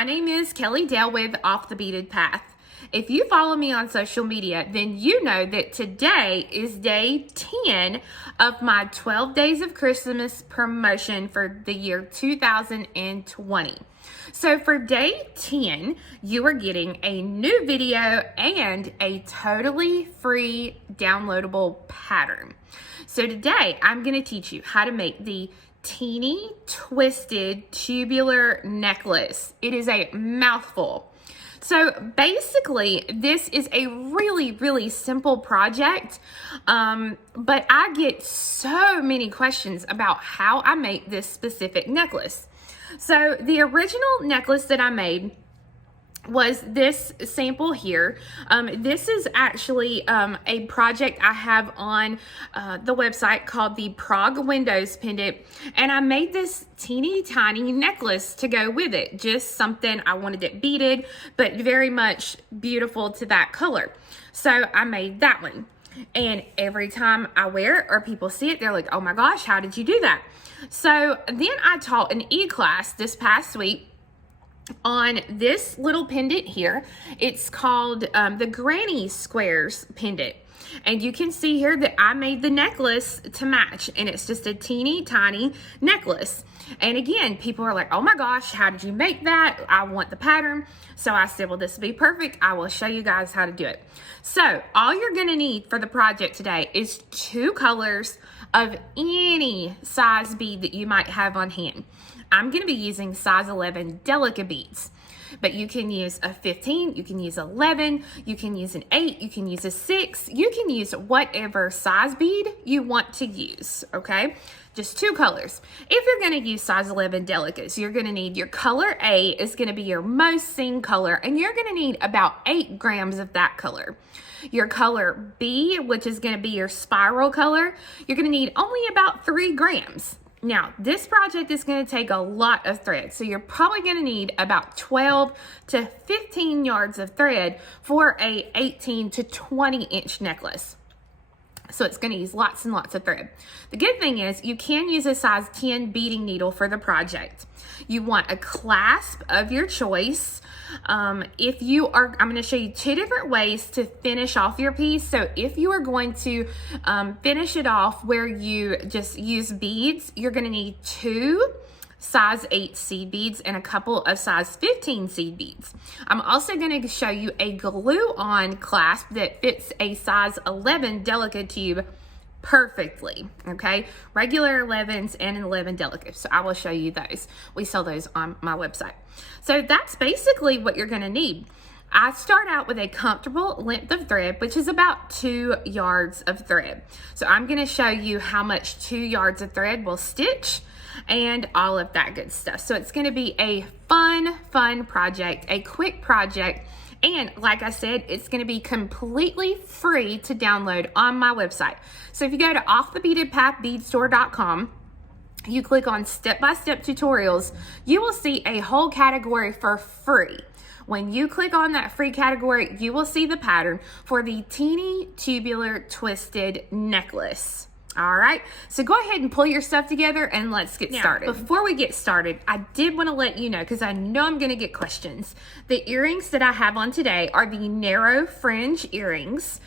My name is Kelly Dale with Off the Beaded Path. If you follow me on social media, then you know that today is day 10 of my 12 Days of Christmas promotion for the year 2020. So for day 10, you are getting a new video and a totally free downloadable pattern. So today, I'm going to teach you how to make the Teenie Twisted Tubular necklace. It is a mouthful. So basically, this is a really simple project, but I get so many questions about how I make this specific necklace. So the original necklace that I made was this sample here. This is actually a project I have on the website called the Prague Windows pendant, and I made this teeny tiny necklace to go with it. Just something, I wanted it beaded, but very much beautiful to that color. So I made that one, and every time I wear it or people see it, they're like, oh my gosh, how did you do that? So then I taught an e-class this past week on this little pendant here. It's called the Granny Squares pendant. And you can see here that I made the necklace to match, and it's just a teeny tiny necklace. And again, people are like, oh my gosh, how did you make that? I want the pattern. So I said, well, this will be perfect. I will show you guys how to do it. So all you're gonna need for the project today is 2 colors of any size bead that you might have on hand. I'm going to be using size 11 Delica beads, but you can use a 15, you can use 11, you can use an 8, you can use a 6, you can use whatever size bead you want to use, okay? Just 2 colors. If you're going to use size 11 Delicas, you're going to need your color A is going to be your most seen color, and you're going to need about 8 grams of that color. Your color B, which is going to be your spiral color, you're going to need only about 3 grams. Now, this project is going to take a lot of thread, so you're probably going to need about 12 to 15 yards of thread for a 18 to 20 inch necklace. So it's going to use lots and lots of thread. The good thing is you can use a size 10 beading needle for the project. You want a clasp of your choice. I'm going to show you 2 different ways to finish off your piece. So if you are going to finish it off where you just use beads, you're going to need 2 size 8 seed beads and a couple of size 15 seed beads. I'm also going to show you a glue-on clasp that fits a size 11 Delica tube perfectly, okay? Regular 11s and an 11 Delica. So I will show you those. We sell those on my website. So that's basically what you're going to need. I start out with a comfortable length of thread, which is about 2 yards of thread. So I'm going to show you how much 2 yards of thread will stitch and all of that good stuff. So it's going to be a fun project, a quick project. And like I said, it's going to be completely free to download on my website. So if you go to offthebeadedpathbeadstore.com, you click on step-by-step tutorials, you will see a whole category for free. When you click on that free category, you will see the pattern for the Teenie Tubular Twisted necklace. All right, so go ahead and pull your stuff together and let's get started. Before we get started, I did want to let you know, because I know I'm going to get questions. The earrings that I have on today are the narrow fringe earrings.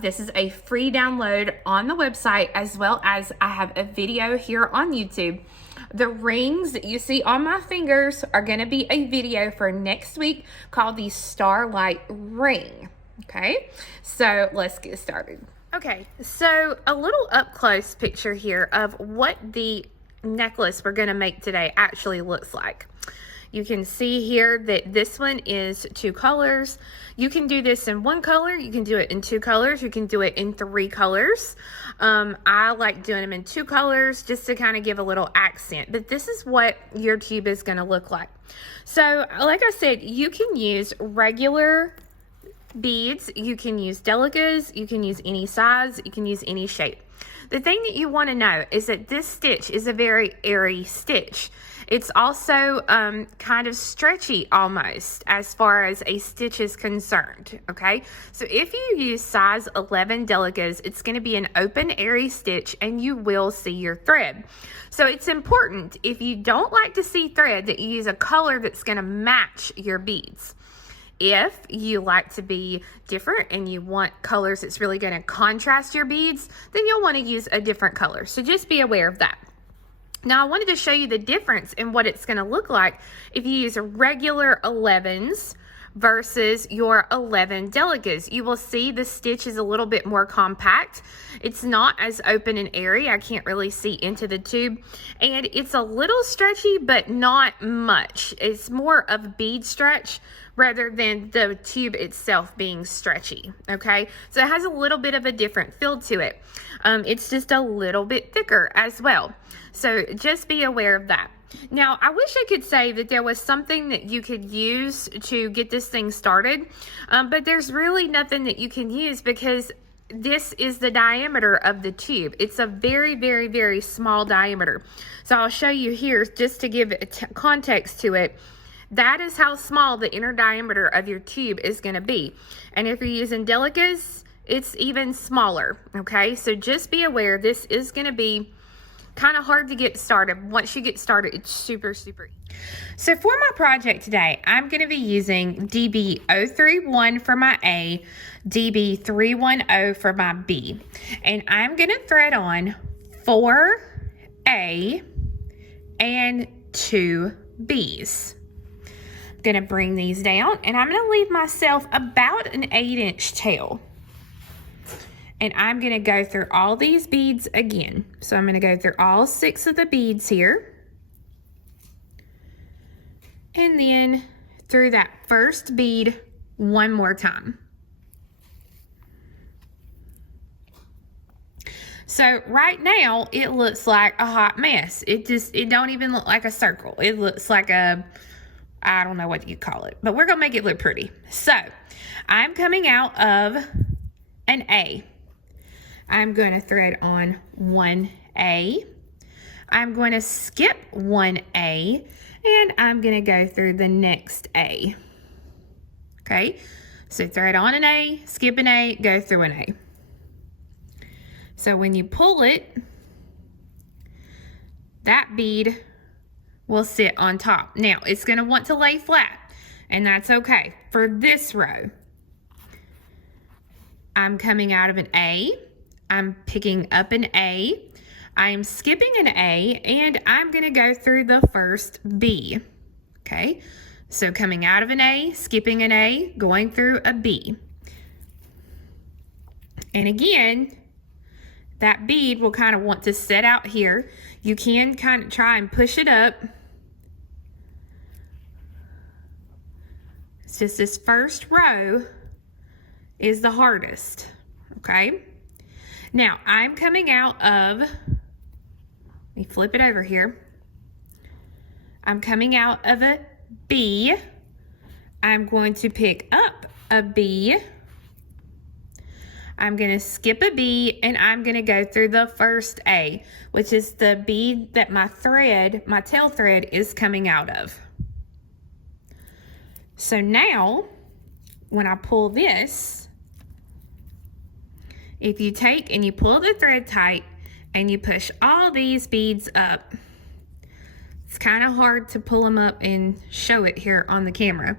This is a free download on the website, as well as I have a video here on YouTube. The rings that you see on my fingers are going to be a video for next week called the Starlight Ring. Okay, so let's get started. Okay, so a little up close picture here of what the necklace we're going to make today actually looks like. You can see here that this one is 2 colors. You can do this in 1 color, you can do it in 2 colors, you can do it in 3 colors. I like doing them in 2 colors just to kind of give a little accent, but this is what your tube is going to look like. So like I said, you can use regular beads, you can use Delicas, you can use any size, you can use any shape. The thing that you want to know is that this stitch is a very airy stitch. It's also kind of stretchy almost as far as a stitch is concerned, okay? So if you use size 11 Delicas, it's going to be an open, airy stitch, and you will see your thread. So it's important, if you don't like to see thread, that you use a color that's going to match your beads. If you like to be different and you want colors that's really going to contrast your beads, then you'll want to use a different color. So just be aware of that. Now, I wanted to show you the difference in what it's going to look like if you use regular 11s versus your 11 Delicas. You will see the stitch is a little bit more compact. It's not as open and airy. I can't really see into the tube. And it's a little stretchy, but not much. It's more of bead stretch rather than the tube itself being stretchy, okay? So it has a little bit of a different feel to it. It's just a little bit thicker as well. So just be aware of that. Now, I wish I could say that there was something that you could use to get this thing started, but there's really nothing that you can use because this is the diameter of the tube. It's a very, very, very small diameter. So I'll show you here just to give context to it. That is how small the inner diameter of your tube is going to be. And if you're using Delicas, it's even smaller, okay? So just be aware, this is going to be kind of hard to get started. Once you get started, it's super, super easy. So for my project today, I'm going to be using DB031 for my A, DB310 for my B. And I'm going to thread on 4 A and 2 Bs. I'm going to bring these down, and I'm going to leave myself about an 8-inch tail. And I'm going to go through all these beads again. So I'm going to go through all 6 of the beads here. And then through that first bead one more time. So right now it looks like a hot mess. It don't even look like a circle. It looks like a, I don't know what you call it, but we're going to make it look pretty. So I'm coming out of an A. I'm going to thread on 1A. I'm going to skip 1A, and I'm going to go through the next A. Okay, so thread on an A, skip an A, go through an A. So when you pull it, that bead will sit on top. Now, it's going to want to lay flat, and that's okay. For this row, I'm coming out of an A. I'm picking up an A, I'm skipping an A, and I'm going to go through the first B. Okay, so coming out of an A, skipping an A, going through a B. And again, that bead will kind of want to set out here. You can kind of try and push it up. It's just this first row is the hardest, okay? Now, I'm coming out of, let me flip it over here. I'm coming out of a B. I'm going to pick up a B. I'm going to skip a B, and I'm going to go through the first A, which is the bead that my tail thread is coming out of. So now, when I pull this, if you take and you pull the thread tight and you push all these beads up, it's kind of hard to pull them up and show it here on the camera,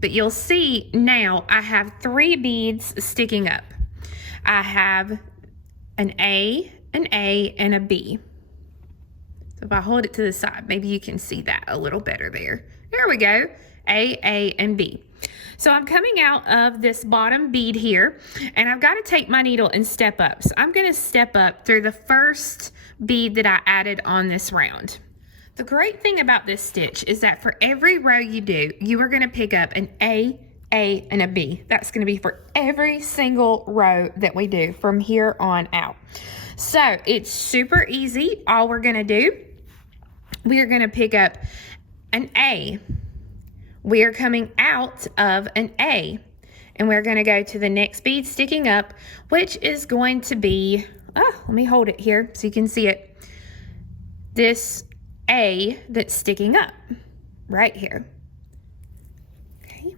but you'll see now I have 3 beads sticking up. I have an A, and a B. So if I hold it to the side, maybe you can see that a little better there. There we go, A, and B. So I'm coming out of this bottom bead here, and I've got to take my needle and step up. So I'm going to step up through the first bead that I added on this round. The great thing about this stitch is that for every row you do, you are going to pick up an A, and a B. That's going to be for every single row that we do from here on out. So it's super easy. All we're going to do, we are going to pick up an A. We are coming out of an A, and we're going to go to the next bead sticking up, which is going to be, let me hold it here so you can see it. This A that's sticking up right here. Okay.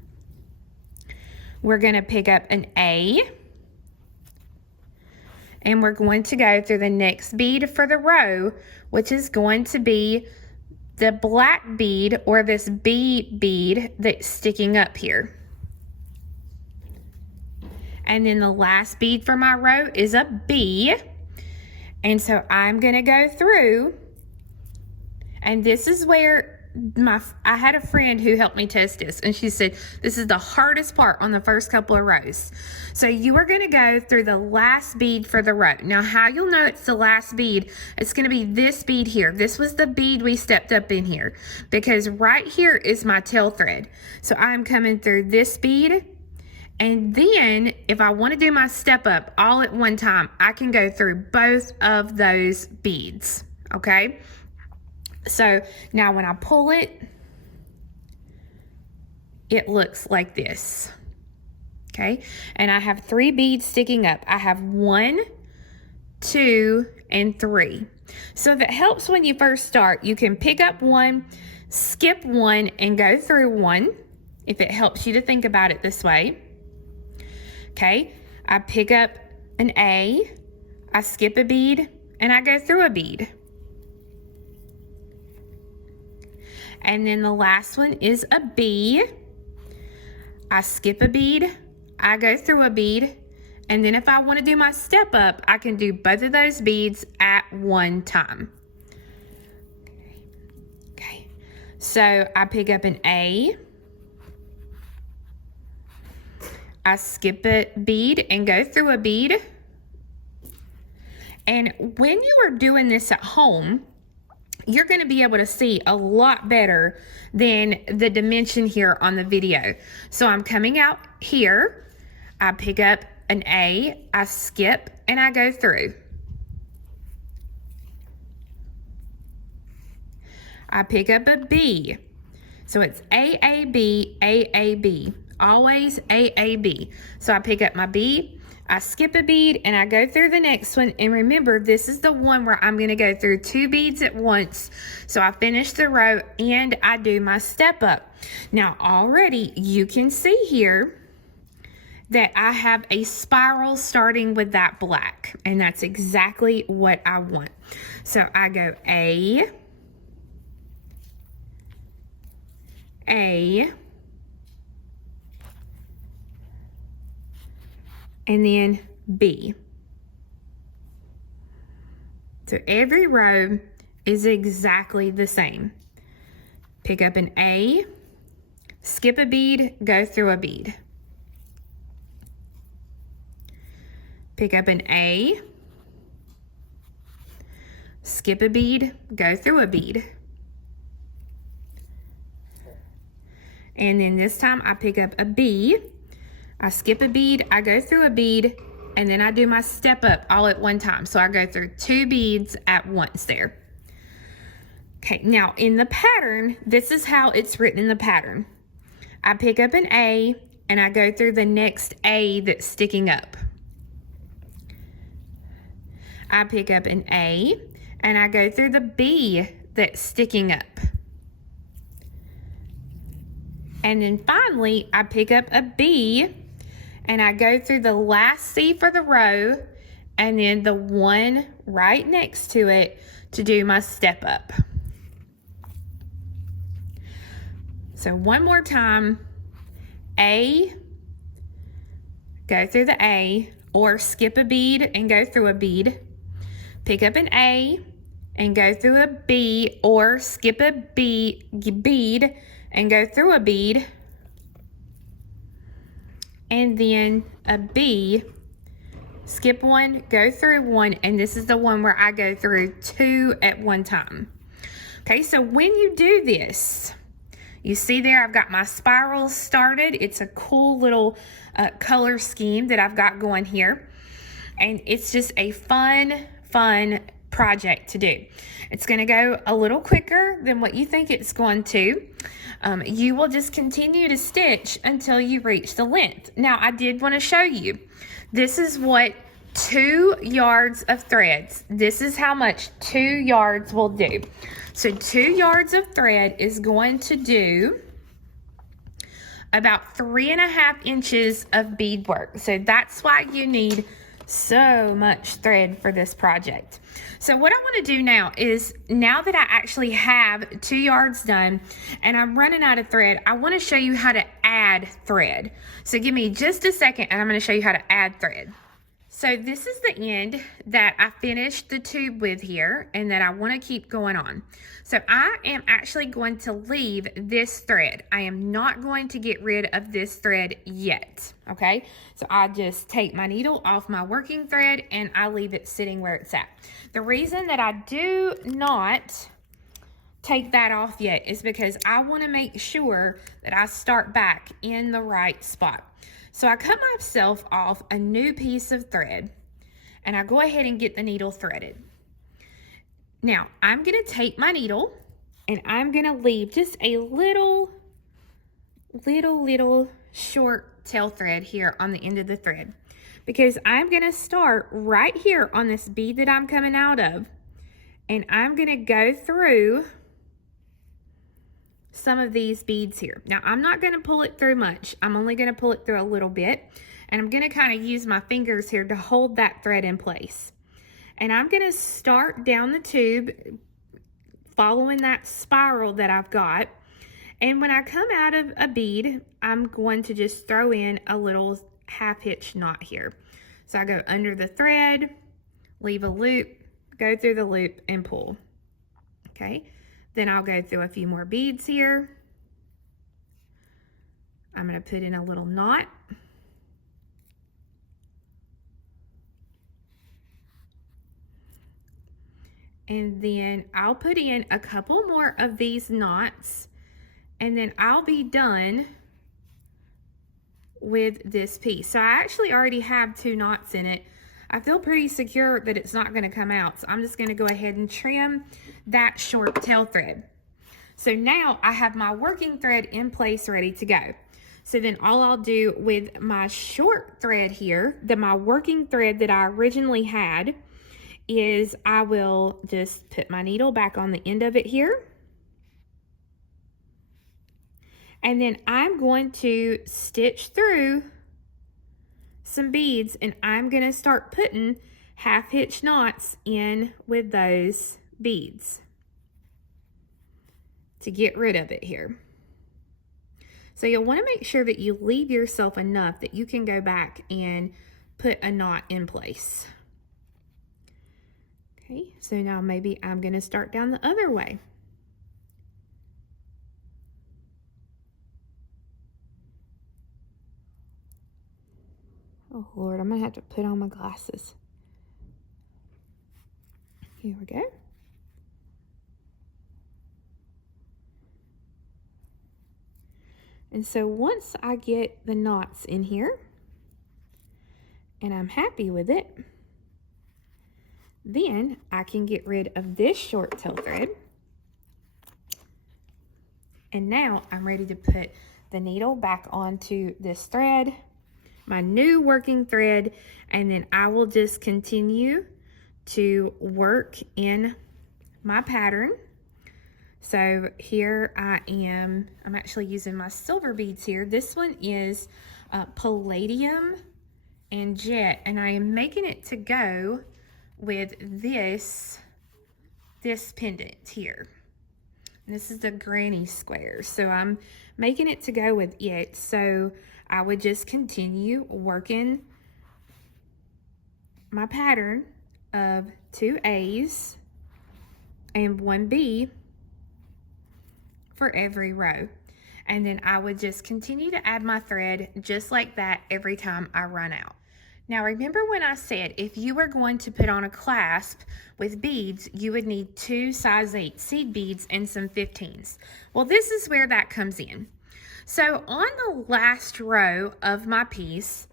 We're going to pick up an A, and we're going to go through the next bead for the row, which is going to be the black bead, or this B bead that's sticking up here. And then the last bead for my row is a B. And so I'm going to go through, and this is where I had a friend who helped me test this, and she said this is the hardest part on the first couple of rows. So you are going to go through the last bead for the row. Now, how you'll know it's the last bead, it's going to be this bead here. This was the bead we stepped up in here, because right here is my tail thread. So I'm coming through this bead, and then if I want to do my step up all at one time, I can go through both of those beads, okay? So now when I pull it, it looks like this, okay? And I have 3 beads sticking up. I have 1, 2, and 3. So if it helps when you first start, you can pick up 1, skip 1, and go through 1, if it helps you to think about it this way. Okay, I pick up an A, I skip a bead, and I go through a bead. And then the last one is a B. I skip a bead, I go through a bead, and then if I want to do my step up, I can do both of those beads at one time. Okay, so I pick up an A, I skip a bead and go through a bead. And when you are doing this at home, you're going to be able to see a lot better than the dimension here on the video. So I'm coming out here, I pick up an A, I skip, and I go through. I pick up a B. So it's AAB, AAB, always AAB. So I pick up my B, I skip a bead, and I go through the next one. And remember, this is the one where I'm going to go through 2 beads at once. So I finish the row and I do my step up. Now already you can see here that I have a spiral starting with that black, and that's exactly what I want. So I go A, and then B. So every row is exactly the same. Pick up an A, skip a bead, go through a bead. Pick up an A, skip a bead, go through a bead. And then this time I pick up a B, I skip a bead, I go through a bead, and then I do my step up all at one time. So I go through 2 beads at once there. Okay, now in the pattern, this is how it's written in the pattern. I pick up an A, and I go through the next A that's sticking up. I pick up an A, and I go through the B that's sticking up. And then finally, I pick up a B, and I go through the last C for the row, and then the one right next to it to do my step up. So one more time, A, go through the A, or skip a bead and go through a bead. Pick up an A and go through a B, or skip a bead and go through a bead, and then a B, skip one, go through one, and this is the one where I go through 2 at one time. Okay, so when you do this, you see there I've got my spirals started. It's a cool little color scheme that I've got going here, and it's just a fun project to do. It's going to go a little quicker than what you think it's going to. You will just continue to stitch until you reach the length. Now, I did want to show you, this is what 2 yards of threads. This is how much 2 yards will do. So 2 yards of thread is going to do about 3.5 inches of beadwork. So that's why you need so much thread for this project. So what I want to do now is, now that I actually have 2 yards done and I'm running out of thread, I want to show you how to add thread. So give me just a second and I'm going to show you how to add thread. So this is the end that I finished the tube with here and that I want to keep going on. So I am actually going to leave this thread. I am not going to get rid of this thread yet, okay? So I just take my needle off my working thread and I leave it sitting where it's at. The reason that I do not take that off yet is because I want to make sure that I start back in the right spot. So I cut myself off a new piece of thread and I go ahead and get the needle threaded. Now I'm going to take my needle and I'm going to leave just a little short tail thread here on the end of the thread, because I'm going to start right here on this bead that I'm coming out of, and I'm going to go through some of these beads here. Now I'm not going to pull it through much. I'm only going to pull it through a little bit, and I'm going to kind of use my fingers here to hold that thread in place. And I'm going to start down the tube following that spiral that I've got. And when I come out of a bead, I'm going to just throw in a little half hitch knot here. So I go under the thread, leave a loop, go through the loop and pull. Okay. Then I'll go through a few more beads here. I'm going to put in a little knot. And then I'll put in a couple more of these knots, and then I'll be done with this piece. So I actually already have 2 knots in it. I feel pretty secure that it's not going to come out, so I'm just going to go ahead and trim that short tail thread. So now I have my working thread in place, ready to go. So then all I'll do with my short thread here, my working thread that I originally had, is I will just put my needle back on the end of it here. And then I'm going to stitch through some beads, and I'm going to start putting half hitch knots in with those beads to get rid of it here. So you'll want to make sure that you leave yourself enough that you can go back and put a knot in place. Okay, so now maybe I'm going to start down the other way. Oh Lord, I'm going to have to put on my glasses. Here we go. And so once I get the knots in here and I'm happy with it, then I can get rid of this short tail thread. And now I'm ready to put the needle back onto this thread, my new working thread, and then I will just continue to work in my pattern. So here I'm actually using my silver beads here. This one is palladium and jet, and I am making it to go with this pendant here. And this is the granny square, so I'm making it to go with it. So I would just continue working my pattern of 2 A's and 1 B for every row. And then I would just continue to add my thread just like that every time I run out. Now remember when I said if you were going to put on a clasp with beads, you would need 2 size 8 seed beads and some 15s. Well, this is where that comes in. So on the last row of my piece,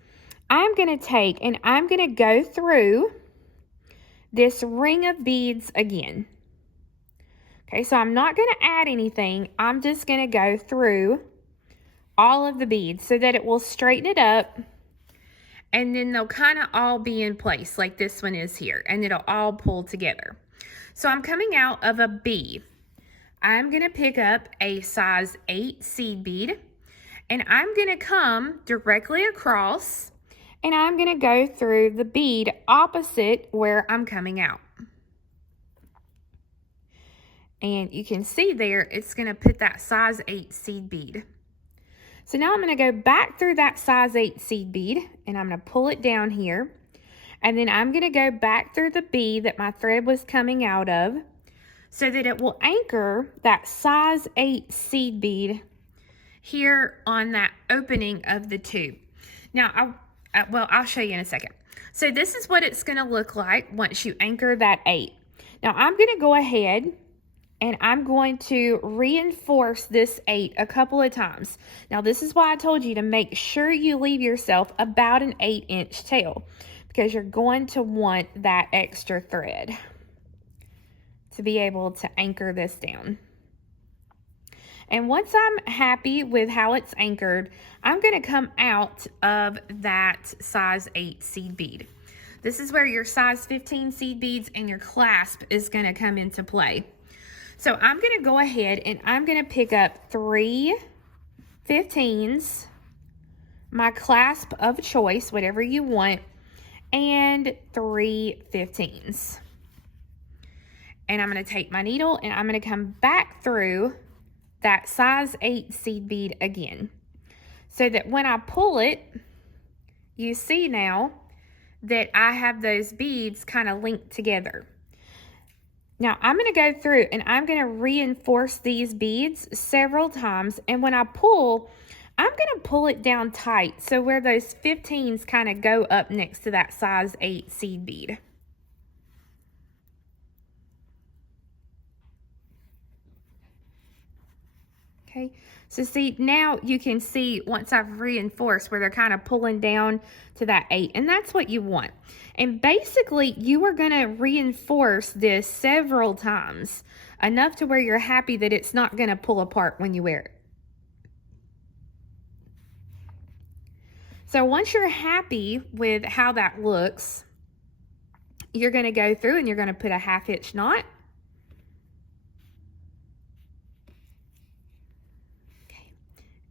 I'm going to take and I'm going to go through this ring of beads again. Okay, so I'm not going to add anything. I'm just going to go through all of the beads so that it will straighten it up. and then they'll kind of all be in place like this one is here, and it'll all pull together. So I'm coming out of a B. I'm going to pick up a size 8 seed bead, and I'm going to come directly across, and I'm going to go through the bead opposite where I'm coming out. And you can see there, it's going to put that size 8 seed bead. So now I'm going to go back through that size 8 seed bead, and I'm going to pull it down here. And then I'm going to go back through the bead that my thread was coming out of, so that it will anchor that size 8 seed bead here on that opening of the tube. Now, I'll show you in a second. So this is what it's going to look like once you anchor that 8. Now I'm going to go ahead and I'm going to reinforce this 8 a couple of times. Now this is why I told you to make sure you leave yourself about an 8-inch tail, because you're going to want that extra thread to be able to anchor this down. And once I'm happy with how it's anchored, I'm going to come out of that size 8 seed bead. This is where your size 15 seed beads and your clasp is going to come into play. So I'm going to go ahead and I'm going to pick up 3 15s, my clasp of choice, whatever you want, and 3 15s. And I'm going to take my needle and I'm going to come back through that size 8 seed bead again, so that when I pull it, you see now that I have those beads kind of linked together. Now I'm going to go through and I'm going to reinforce these beads several times, and when I pull, I'm going to pull it down tight, so where those 15s kind of go up next to that size 8 seed bead. Okay, so see, now you can see once I've reinforced where they're kind of pulling down to that 8, and that's what you want. And basically, you are going to reinforce this several times, enough to where you're happy that it's not going to pull apart when you wear it. So once you're happy with how that looks, you're going to go through and you're going to put a 1/2 inch knot.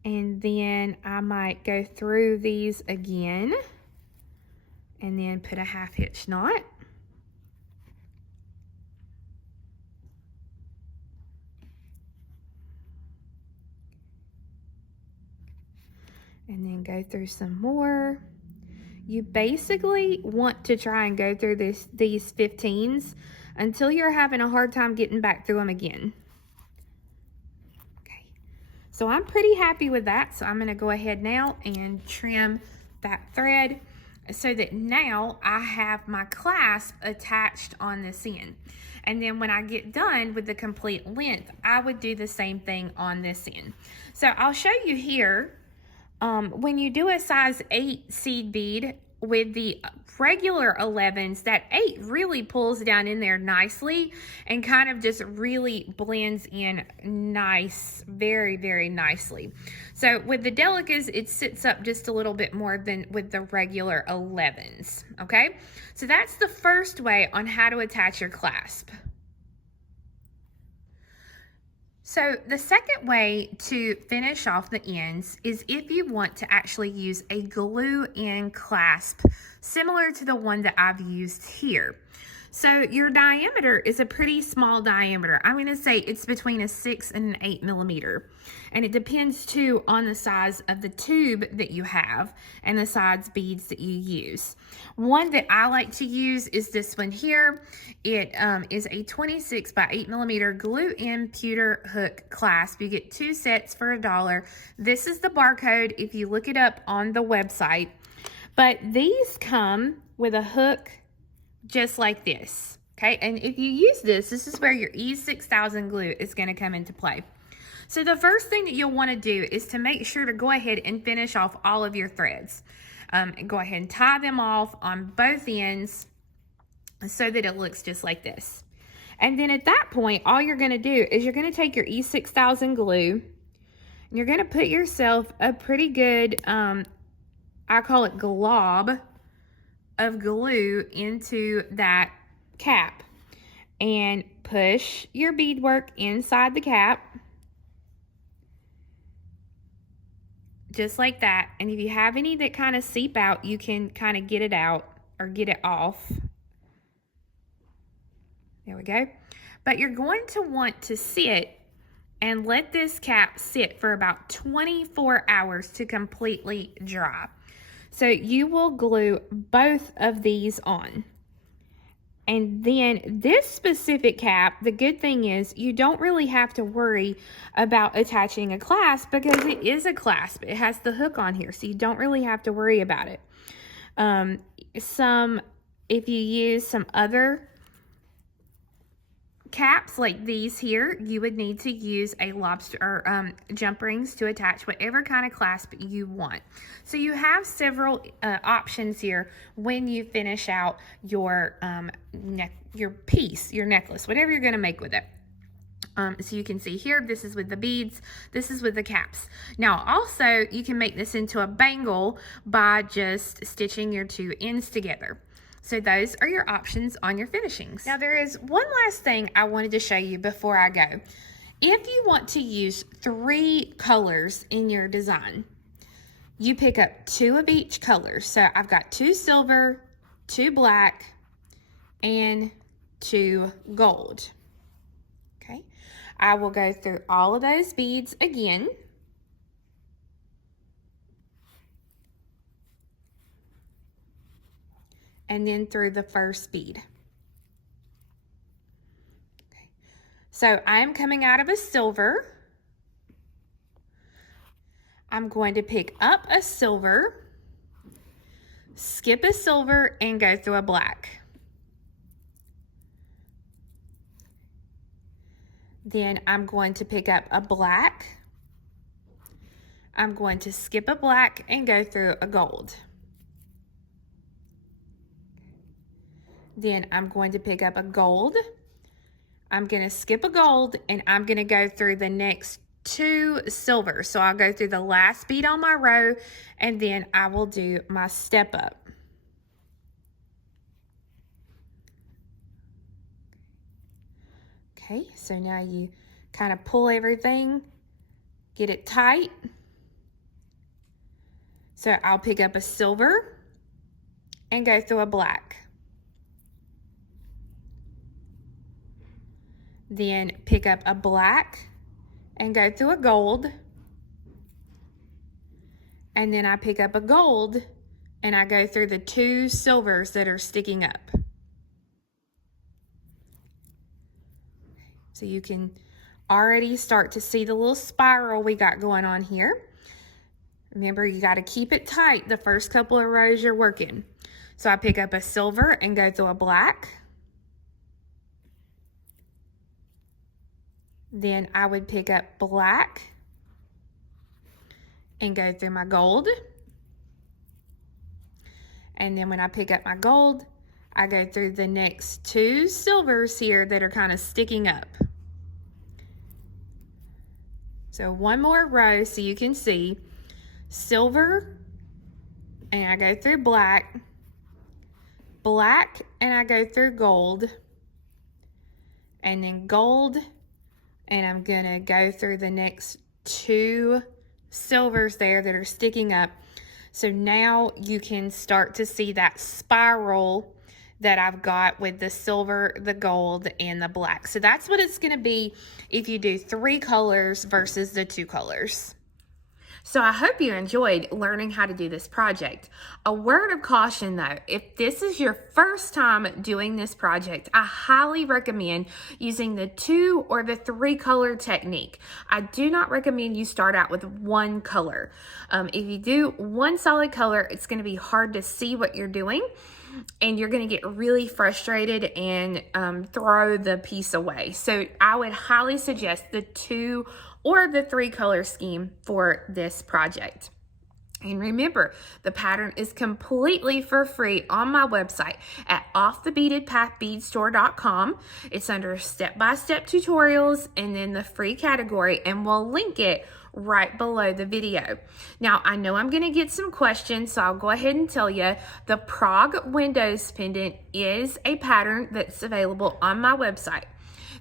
And then I might go through these again and then put a 1/2 inch knot. And then go through some more. You basically want to try and go through these 15s until you're having a hard time getting back through them again. So I'm pretty happy with that. So I'm going to go ahead now and trim that thread so that now I have my clasp attached on this end. And then when I get done with the complete length, I would do the same thing on this end. So I'll show you here, when you do a size 8 seed bead with the regular 11s, that 8 really pulls down in there nicely and kind of just really blends in nice, very, very nicely. So with the Delicas, it sits up just a little bit more than with the regular 11s, okay? So that's the first way on how to attach your clasp. So the second way to finish off the ends is if you want to actually use a glue-in clasp similar to the one that I've used here. So your diameter is a pretty small diameter. I'm going to say it's between a 6 and an 8 millimeter. And it depends too on the size of the tube that you have and the size beads that you use. One that I like to use is this one here. It is a 26 by 8 millimeter glue-in pewter hook clasp. You get 2 sets for $1. This is the barcode if you look it up on the website. But these come with a hook just like this, okay? And if you use this, this is where your E6000 glue is going to come into play. So the first thing that you'll want to do is to make sure to go ahead and finish off all of your threads. And go ahead and tie them off on both ends so that it looks just like this. And then at that point, all you're going to do is you're going to take your E6000 glue and you're going to put yourself a pretty good, I call it glob of glue into that cap and push your beadwork inside the cap. Just like that. And if you have any that kind of seep out, you can kind of get it out or get it off. There we go. But you're going to want to sit and let this cap sit for about 24 hours to completely dry. So you will glue both of these on. And then this specific cap, the good thing is you don't really have to worry about attaching a clasp because it is a clasp. It has the hook on here, so you don't really have to worry about it. If you use some other caps like these here, you would need to use a lobster or jump rings to attach whatever kind of clasp you want. So you have several options here when you finish out your piece, your necklace, whatever you're going to make with it. So you can see here, this is with the beads, this is with the caps. Now also you can make this into a bangle by just stitching your two ends together. So those are your options on your finishings. Now there is one last thing I wanted to show you before I go. If you want to use 3 colors in your design, you pick up 2 of each color. So I've got 2 silver, 2 black, and 2 gold. Okay, I will go through all of those beads again. And then through the first bead. Okay. So I'm coming out of a silver. I'm going to pick up a silver, skip a silver, and go through a black. Then I'm going to pick up a black. I'm going to skip a black and go through a gold. Then I'm going to pick up a gold. I'm going to skip a gold and I'm going to go through the next 2 silvers. So I'll go through the last bead on my row and then I will do my step up. Okay, so now you kind of pull everything, get it tight. So I'll pick up a silver and go through a black. Then pick up a black and go through a gold. And then I pick up a gold and I go through the 2 silvers that are sticking up. So you can already start to see the little spiral we got going on here. Remember, you got to keep it tight the first couple of rows you're working. So I pick up a silver and go through a black. Then I would pick up black and go through my gold. And then when I pick up my gold, I go through the next 2 silvers here that are kind of sticking up. So one more row so you can see silver, and I go through black, black, and I go through gold, and then gold, and I'm gonna go through the next 2 silvers there that are sticking up. So now you can start to see that spiral that I've got with the silver, the gold, and the black. So that's what it's gonna be if you do 3 colors versus the 2 colors. So I hope you enjoyed learning how to do this project. A word of caution though, if this is your first time doing this project, I highly recommend using the 2 or the 3 color technique. I do not recommend you start out with 1 color. If you do 1 solid color, it's going to be hard to see what you're doing and you're going to get really frustrated and throw the piece away. So I would highly suggest the 2 or the 3 color scheme for this project. And remember, the pattern is completely for free on my website at offthebeadedpathbeadstore.com. It's under step-by-step tutorials and then the free category, and we'll link it right below the video. Now, I know I'm going to get some questions, so I'll go ahead and tell you the Prague Windows pendant is a pattern that's available on my website.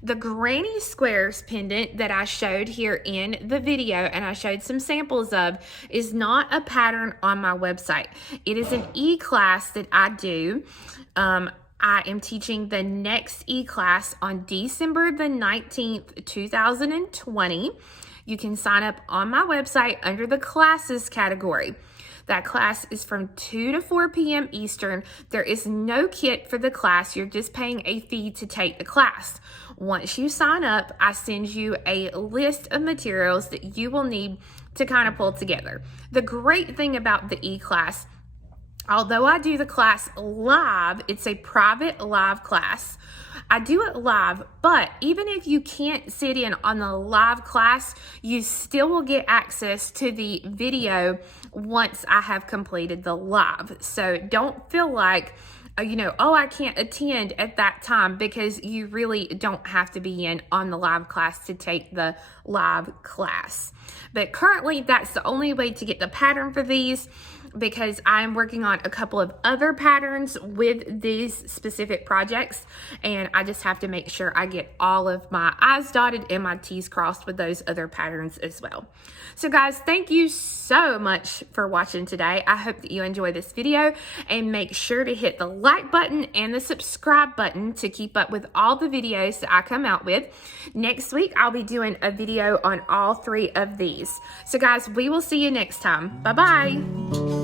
The Granny Squares pendant that I showed here in the video and I showed some samples of is not a pattern on my website. It is an e-class that I do. I am teaching the next e-class on December the 19th, 2020. You can sign up on my website under the classes category. That class is from 2 to 4 p.m. Eastern. There is no kit for the class. You're just paying a fee to take the class. Once you sign up, I send you a list of materials that you will need to kind of pull together. The great thing about the e-class, although I do the class live, it's a private live class. I do it live, but even if you can't sit in on the live class, you still will get access to the video once I have completed the live. So don't feel like, oh, I can't attend at that time, because you really don't have to be in on the live class to take the live class. But currently, that's the only way to get the pattern for these, because I'm working on a couple of other patterns with these specific projects, and I just have to make sure I get all of my I's dotted and my T's crossed with those other patterns as well. So guys, thank you so much for watching today. I hope that you enjoy this video, and make sure to hit the like button and the subscribe button to keep up with all the videos that I come out with. Next week, I'll be doing a video on all 3 of these. So guys, we will see you next time. Bye-bye.